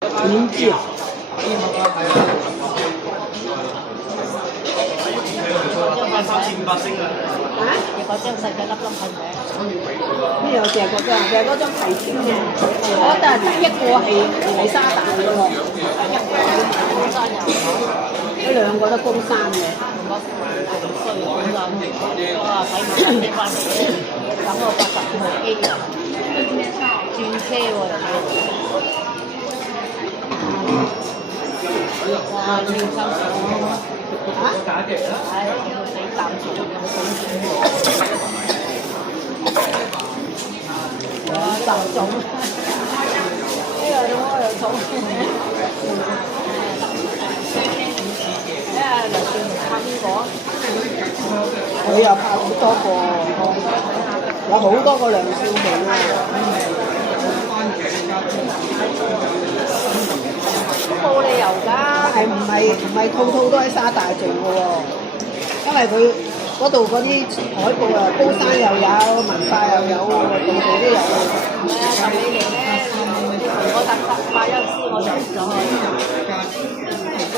點知啊？啊？嗰張細細粒粒係咪？邊有隻嗰張？就係嗰張提子嘅。我但係得一個係沙達嘅喎，高山油呢兩個都高山嘅。衰咁哇！睇唔到翻嚟，等我85號 A 啊，轉車喎人哋。哇！要收手啊？唉，要死啖住，有冇咁轉？哇！就種，呢個都又種。梁少明拍邊個？佢又拍好多個，有好多個梁少明啊！冇理由㗎，係唔係套套都喺沙大做嘅喎？因為佢嗰度嗰啲海報啊，高山又有，文化又有，度度都有。係啊，咁你哋咧，我特化優師我就上去，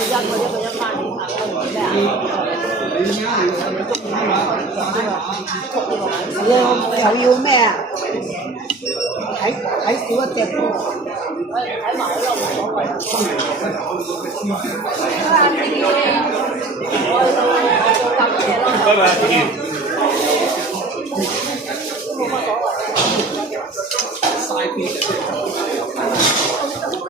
一個一翻嚟拍嗰條咩啊？又要咩啊？睇少一隻波。睇埋都冇所謂。我去到咁嘢咯。拜拜。